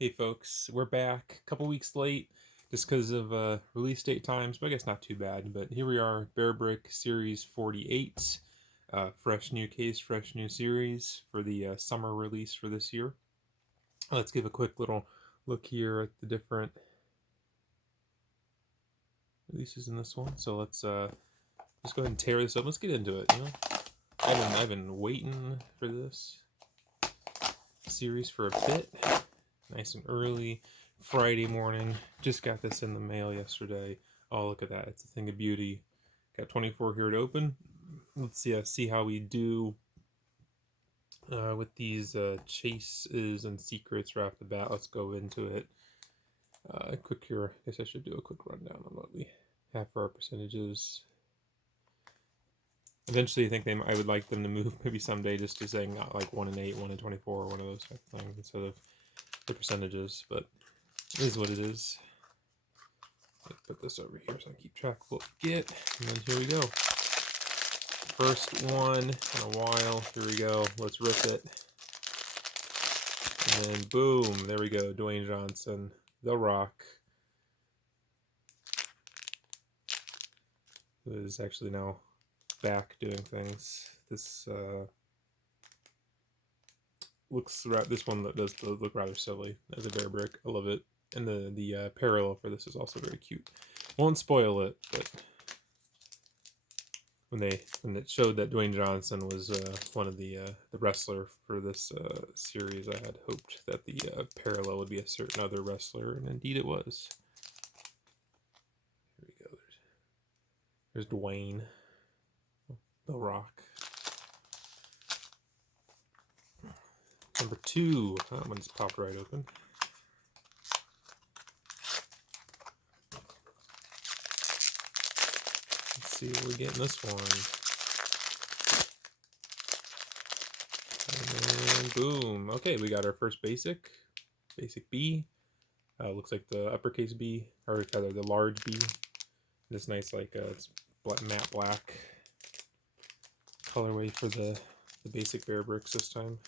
Hey folks, we're back. A couple weeks late just because of release date times, but I guess not too bad. But here we are, rbrick Series 48. Fresh new case, fresh new series for the summer release for this year. Let's give a quick little look here at the different releases in this one. So let's just go ahead and tear this up. Let's get into it. I've been waiting for this series for a bit. Nice and early Friday morning. Just got this in the mail yesterday. Oh, look at that. It's a thing of beauty. Got 24 here to open. Let's see how we do with these chases and secrets right off the bat. Let's go into it. Quick here. I guess I should do a quick rundown on what we have for our percentages. Eventually, I think I would like them to move maybe someday just to saying not like 1 and 8, 1 and 24, one of those type of things instead of the percentages, but it is what it is. Let's put this over here so I can keep track of what we get, and then here we go. First one in a while. Here we go. Let's rip it. And then boom, there we go. Dwayne Johnson, The Rock. Who is actually now back doing things. This this one does look rather silly as a rbrick. I love it, and the parallel for this is also very cute. Won't spoil it, but when it showed that Dwayne Johnson was one of the wrestler for this series, I had hoped that the parallel would be a certain other wrestler, and indeed it was. Here we go. There's Dwayne, The Rock. Number 2, that one just popped right open. Let's see what we get in this one. And boom. Okay, we got our first basic B. Looks like the uppercase B, or rather the large B. This nice it's matte black colorway for the basic rbrick this time.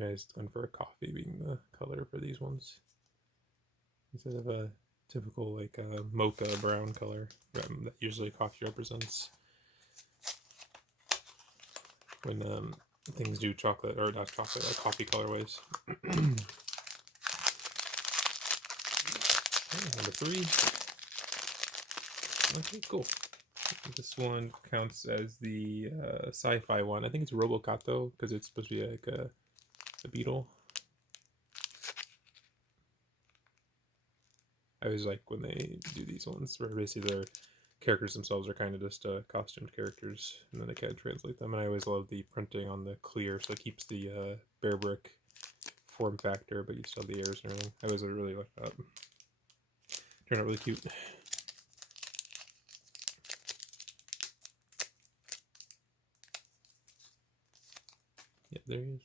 I was going for a coffee being the color for these ones instead of a typical mocha brown color that usually coffee represents when things do chocolate, or not chocolate, like coffee colorways. Number 3. Okay, cool. This one counts as the sci-fi one. I think it's Robocat though, because it's supposed to be like a beetle. I always like when they do these ones where basically their characters themselves are kind of just costumed characters, and then they kind of translate them. And I always love the printing on the clear, so it keeps the rbrick form factor, but you still have the airs and everything. I always really like that. Turned out really cute. Yep, there he is.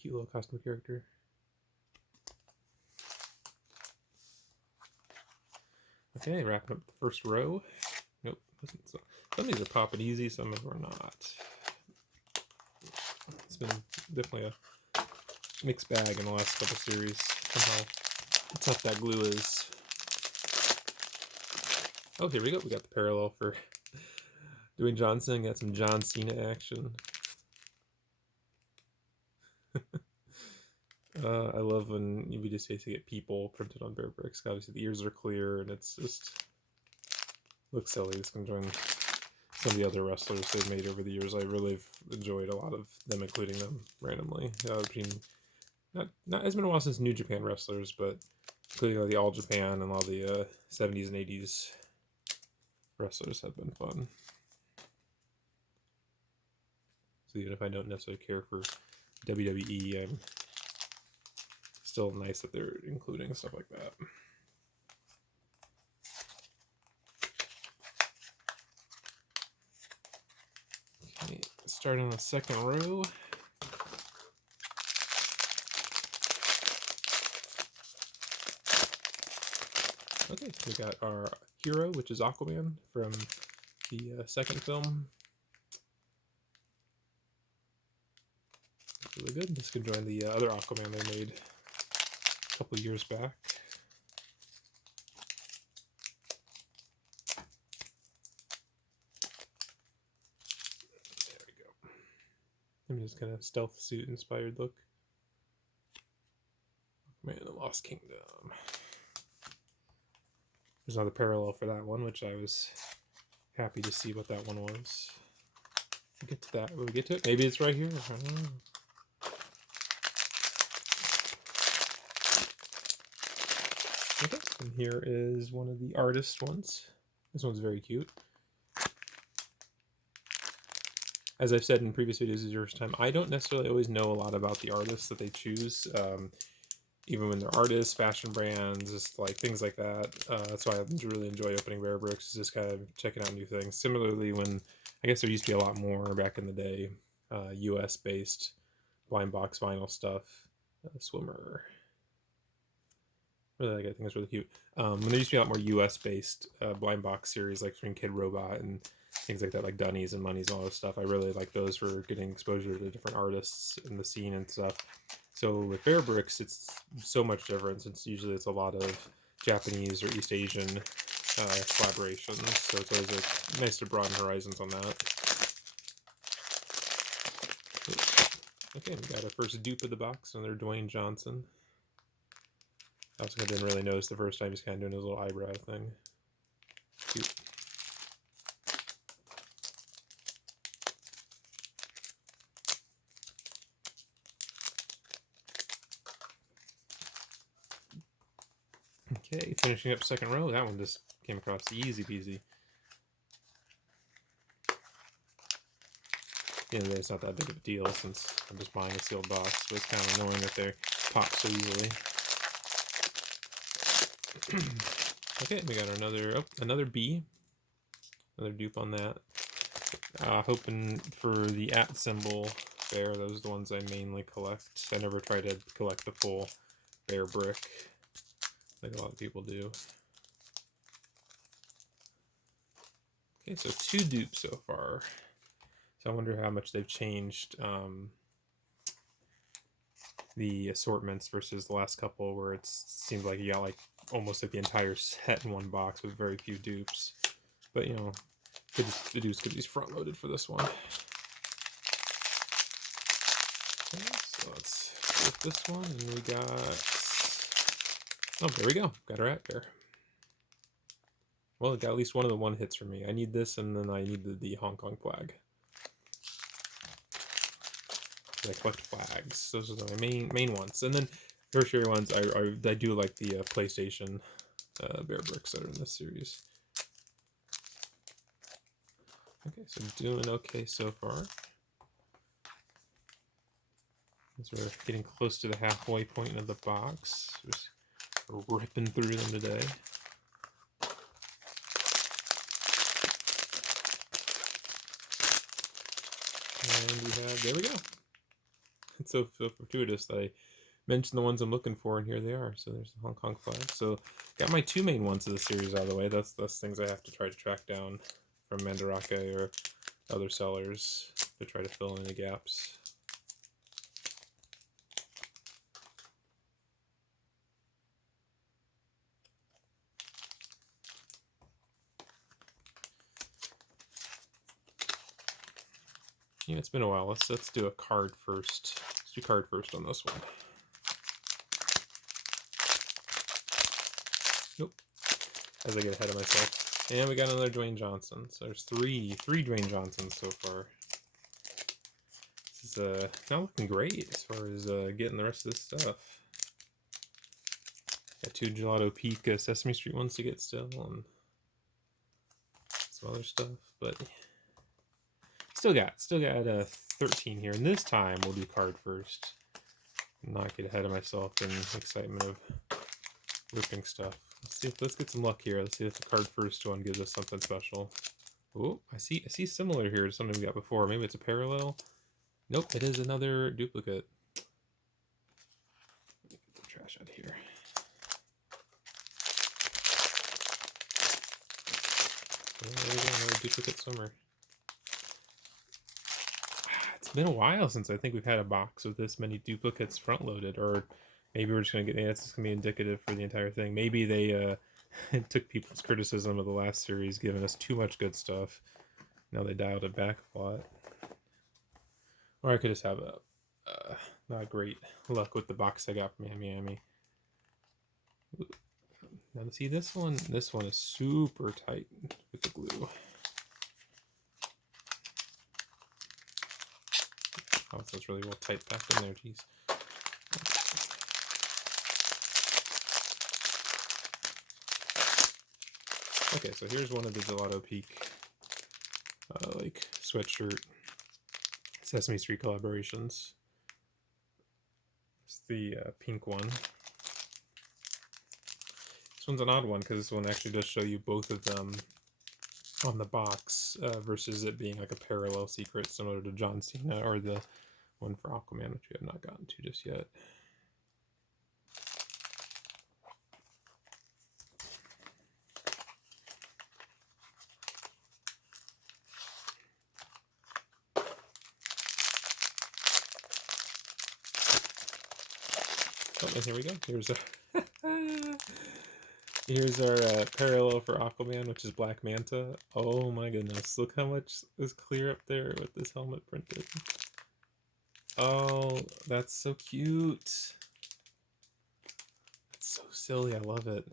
Cute little costume character. Okay, wrapping up the first row. Nope. Some of these are popping easy, some of them are not. It's been definitely a mixed bag in the last couple series. Somehow tough that glue is. Oh, here we go. We got the parallel for Dwayne Johnson. Got some John Cena action. I love when you just basically get people printed on rbricks. Obviously, the ears are clear, and it's just looks silly. It's going to join some of the other wrestlers they've made over the years. I really enjoyed a lot of them, including them randomly. It's been a while since New Japan wrestlers, but including the All Japan and all the 70s and 80s wrestlers have been fun. So even if I don't necessarily care for WWE, I'm still nice that they're including stuff like that. Okay, start on the second row. Okay, we got our hero, which is Aquaman from the second film. It's really good. This could join the other Aquaman they made a couple years back. There we go. I'm just kind of stealth suit inspired look. Man, the Lost Kingdom. There's another parallel for that one, which I was happy to see what that one was. We'll get to that. Will we get to it? Maybe it's right here. I don't know. Okay, and here is one of the artist ones. This one's very cute. As I've said in previous videos, is your first time. I don't necessarily always know a lot about the artists that they choose. Even when they're artists, fashion brands, just like things like that. That's why I really enjoy opening rare bricks, just kind of checking out new things. Similarly, when I guess there used to be a lot more back in the day, US based blind box vinyl stuff. Swimmer. Really like it. I think it's really cute. When there used to be a lot more US based blind box series like from Kid Robot and things like that, like Dunnies and Monies and all this stuff, I really like those for getting exposure to different artists in the scene and stuff. So with rare bricks, it's so much different since usually it's a lot of Japanese or East Asian collaborations. So it's always like, nice to broaden horizons on that. Okay, we got our first dupe of the box, another Dwayne Johnson. I also didn't really notice the first time he's kind of doing his little eyebrow thing. Cute. Okay, finishing up second row. That one just came across easy peasy. It's not that big of a deal since I'm just buying a sealed box, but it's kind of annoying that they pop so easily. Okay, we got another B. Another dupe on that. Hoping for the @ symbol there. Those are the ones I mainly collect. I never try to collect the full rare brick like a lot of people do. Okay, so 2 dupes so far. So I wonder how much they've changed the assortments versus the last couple, where it seems like you got like almost like the entire set in one box with very few dupes. But you know, the dupes could be front loaded for this one. Okay, so let's flip this one, and we got. Oh, there we go. Got our @ bear. Well, it got at least one of the one hits for me. I need this, and then I need the Hong Kong flag. I collect flags. Those are my main ones. And then tertiary ones, I do like the PlayStation bear bricks that are in this series. Okay, so doing okay so far. As we're getting close to the halfway point of the box. Just ripping through them today. And we have, there we go. It's so fortuitous that I mentioned the ones I'm looking for, and here they are. So there's the Hong Kong flag. So got my 2 main ones of the series out of the way. That's things I have to try to track down from Mandarake or other sellers to try to fill in the gaps. Yeah, it's been a while. Let's do a card first. Let's do card first on this one. Nope. As I get ahead of myself. And we got another Dwayne Johnson. So there's three Dwayne Johnsons so far. This is not looking great as far as getting the rest of this stuff. Got 2 Gelato Peak Sesame Street ones to get still, and some other stuff, but still got 13 here, and this time we'll do card first. Not get ahead of myself in excitement of ripping stuff. Let's get some luck here. Let's see if the card first one gives us something special. Oh, I see similar here to something we got before. Maybe it's a parallel. Nope, it is another duplicate. Let me get the trash out of here. There we go, another duplicate swimmer. It's been a while since I think we've had a box with this many duplicates front-loaded, or maybe we're just going to get... Yeah, it's just going to be indicative for the entire thing. Maybe they took people's criticism of the last series, giving us too much good stuff. Now they dialed it back a lot. Or I could just have a not great luck with the box I got from Miami. Now see this one is super tight with the glue. Oh, so it's really well tight back in there, geez. Okay, so here's one of the Gelato Peak like sweatshirt Sesame Street collaborations. It's the pink one. This one's an odd one because this one actually does show you both of them on the box versus it being like a parallel secret similar to John Cena or the one for Aquaman, which we have not gotten to just yet. Oh, and here we go. Here's our parallel for Aquaman, which is Black Manta. Oh my goodness, look how much is clear up there with this helmet printed. Oh, that's so cute. It's so silly, I love it.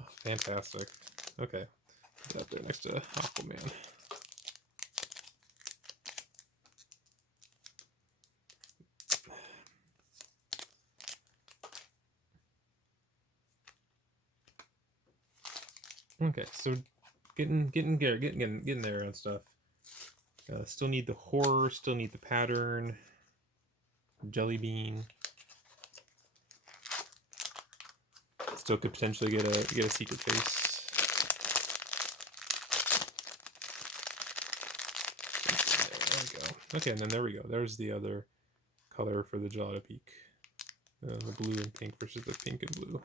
Oh, fantastic. Okay, put that up there next to Aquaman. Okay, so getting there and stuff. Still need the horror, still need the pattern, jelly bean. Still could potentially get a secret face. There we go. Okay, and then there we go. There's the other color for the Gelato Peak. The blue and pink versus the pink and blue.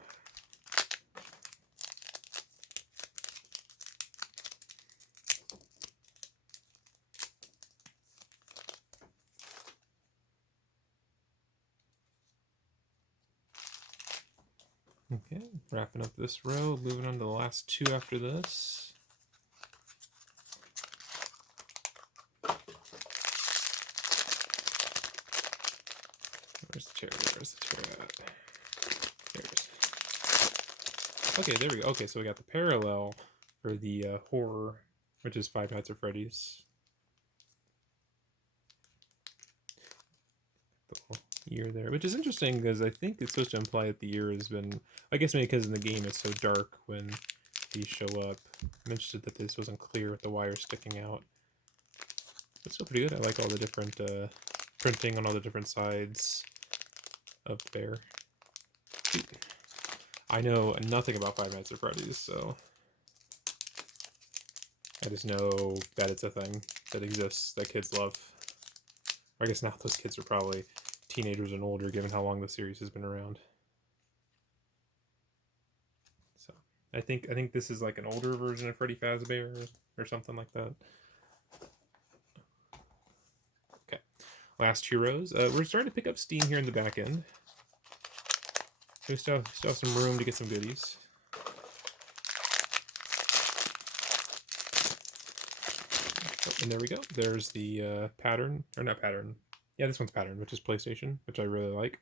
Okay, wrapping up this row, moving on to the last two after this. Where's the chair? Where's the chair at? There's. Okay, there we go. Okay, so we got the parallel for the horror, which is Five Nights at Freddy's. Ear there, which is interesting because I think it's supposed to imply that the ear has been, I guess maybe because in the game it's so dark when these show up. I'm interested that this wasn't clear with the wire sticking out. It's still pretty good. I like all the different printing on all the different sides of the bear. I know nothing about Five Nights at Freddy's, so I just know that it's a thing that exists that kids love. Or I guess now those kids are probably teenagers and older, given how long the series has been around. So I think this is like an older version of Freddy Fazbear or something like that. Okay, last two rows. We're starting to pick up steam here in the back end. We still have some room to get some goodies. Oh, and there we go. There's the pattern, or not pattern. Yeah, this one's pattern, which is PlayStation, which I really like.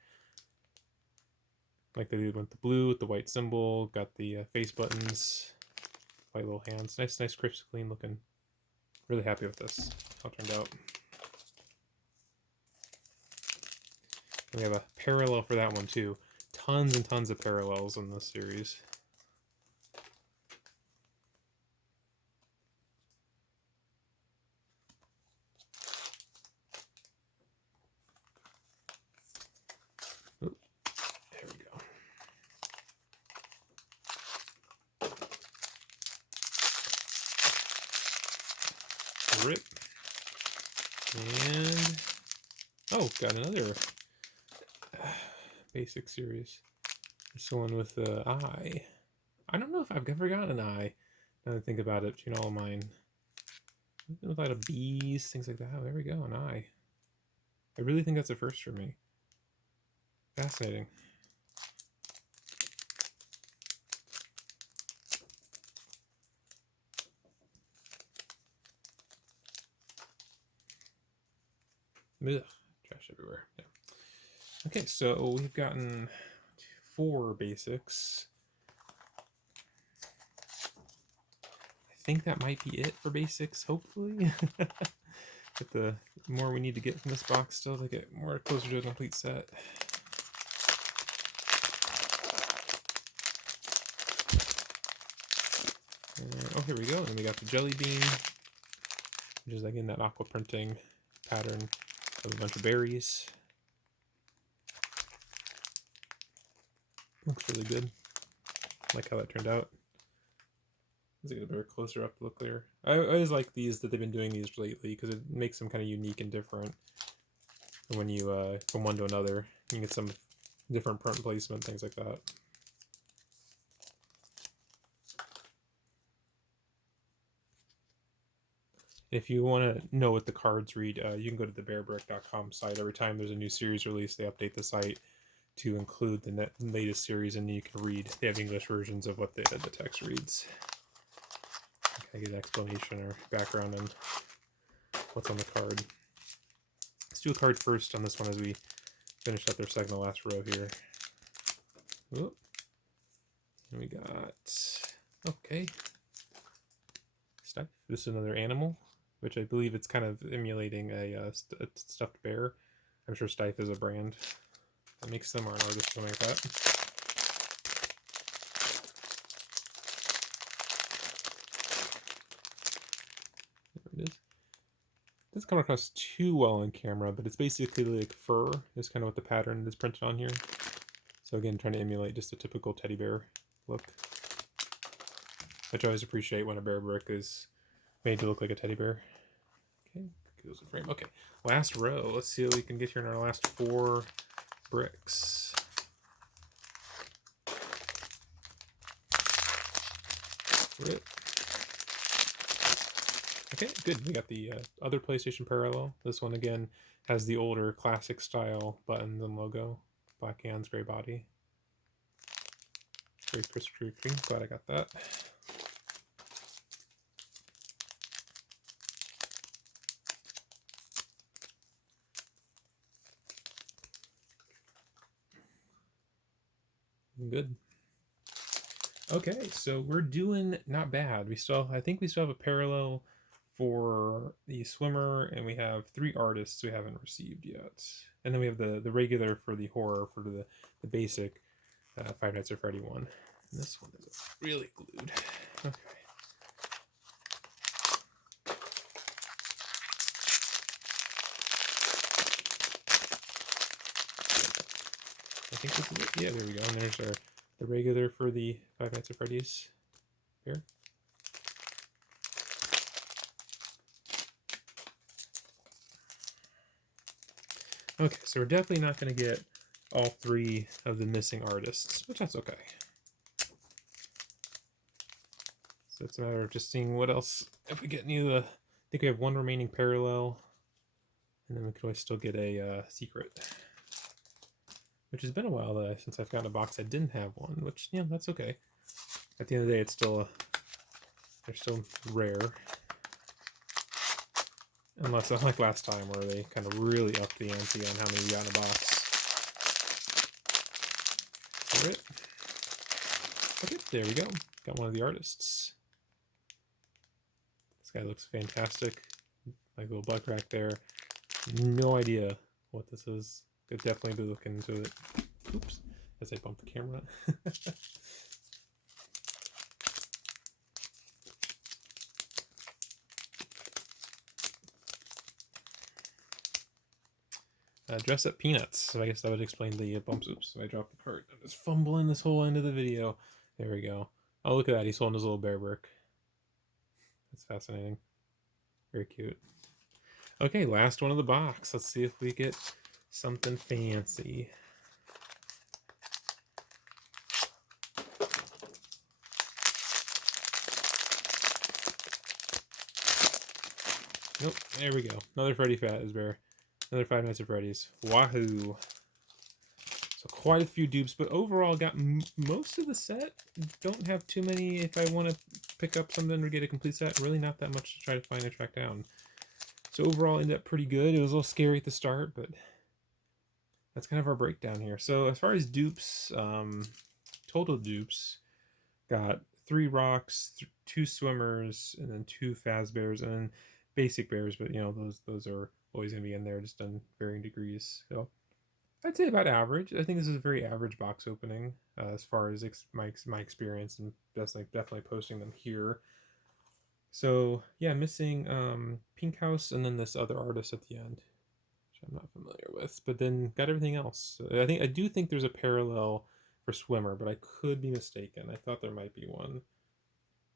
Like they did with the blue, with the white symbol, got the face buttons, white little hands. Nice, crisp, clean looking. Really happy with this. How it turned out. And we have a parallel for that one too. Tons and tons of parallels in this series. Rip. And oh, got another basic series. This one with the eye. I don't know if I've ever gotten an eye. Now that I think about it, between all of mine. With a lot of bees, things like that. Oh, there we go, an eye. I really think that's a first for me. Fascinating. Ugh, trash everywhere. Yeah. Okay, so we've gotten 4 basics. I think that might be it for basics, hopefully. But the more we need to get from this box still to get more closer to a complete set. Oh, here we go. And we got the jelly bean, which is again that aqua printing pattern of a bunch of berries. Looks really good. I like how that turned out. Let's get a better closer up to look clear. I always like these that they've been doing these lately because it makes them kind of unique and different. And when you from one to another, you get some different print placement, things like that. If you want to know what the cards read, you can go to the rbrick.com site. Every time there's a new series released, they update the site to include the latest series, and you can read. They have English versions of what the text reads. I get an explanation or background on what's on the card. Let's do a card first on this one as we finish up their second to last row here. Whoop. And we got, okay, Stife. This is another animal, which I believe it's kind of emulating a stuffed bear. I'm sure Stife is a brand that makes them, or an artist, something like that. There it is. It doesn't come across too well on camera, but it's basically like fur is kind of what the pattern is printed on here. So again, trying to emulate just a typical teddy bear look, which I always appreciate when a bear brick is made to look like a teddy bear. Okay, goes in frame. Okay, last row. Let's see what we can get here in our last 4 bricks. Rip. Okay, good. We got the other PlayStation Parallel. This one, again, has the older classic style buttons and logo. Black hands, gray body. Very crispy clean. Glad I got that. Good. Okay, so we're doing not bad. I think we still have a parallel for the swimmer, and we have 3 artists we haven't received yet. And then we have the regular for the horror, for the basic Five Nights at Freddy one. And this one is really glued. Okay. I think this is it. Yeah, there we go. And there's the regular for the Five Nights at Freddy's here. Okay, so we're definitely not going to get all 3 of the missing artists, but that's okay. So it's a matter of just seeing what else, if we get any of the, I think we have 1 remaining parallel, and then we could always still get a secret. Which has been a while since I've gotten a box that didn't have one, which, yeah, that's okay. At the end of the day, it's still, they're still rare. Unless, unlike last time, where they kind of really upped the ante on how many you got in a box. Alright. Okay, there we go. Got one of the artists. This guy looks fantastic. Like a little bug rack there. No idea what this is. Could definitely be looking into it. Oops, as I bump the camera. Dress up Peanuts. So I guess that would explain the bumps. Oops, I dropped the cart. I'm just fumbling this whole end of the video. There we go. Oh, look at that. He's holding his little bear brick. That's fascinating. Very cute. Okay, last one of the box. Let's see if we get something fancy. Nope, there we go. Another Freddy Fazbear. Another Five Nights at Freddy's. Wahoo! So quite a few dupes, but overall got most of the set. Don't have too many if I want to pick up something or get a complete set. Really not that much to try to find and track down. So overall ended up pretty good. It was a little scary at the start, but that's kind of our breakdown here. So as far as dupes, total dupes, got 3 rocks, 2 swimmers, and then 2 Fazbears, and then basic bears, but you know, those are always gonna be in there, just on varying degrees. So I'd say about average. I think this is a very average box opening as far as my experience, and definitely posting them here. So yeah, missing Pink House and then this other artist at the end, which I'm not familiar with. But then got everything else. I do think there's a parallel for Swimmer, but I could be mistaken. I thought there might be one.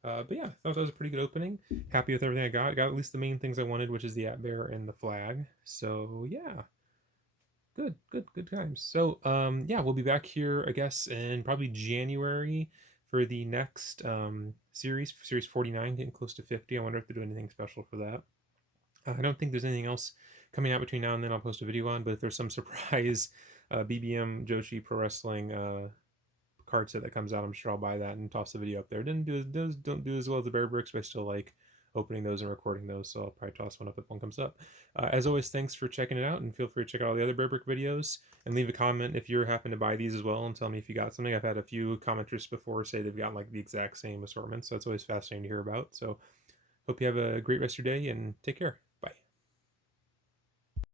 But yeah, I thought that was a pretty good opening. Happy with everything I got. Got at least the main things I wanted, which is the At Bear and the flag. So yeah, good times. So yeah, we'll be back here, I guess, in probably January for the next series 49, getting close to 50. I wonder if they do anything special for that. I don't think there's anything else coming out between now and then I'll post a video on, but if there's some surprise BBM Joshi Pro Wrestling card set that comes out, I'm sure I'll buy that and toss the video up there. Don't do as well as the Bear Bricks, but I still like opening those and recording those, so I'll probably toss one up if one comes up. As always, thanks for checking it out, and feel free to check out all the other Bear Brick videos, and leave a comment if you happen to buy these as well, and tell me if you got something. I've had a few commenters before say they've gotten like the exact same assortment, so it's always fascinating to hear about. So hope you have a great rest of your day, and take care.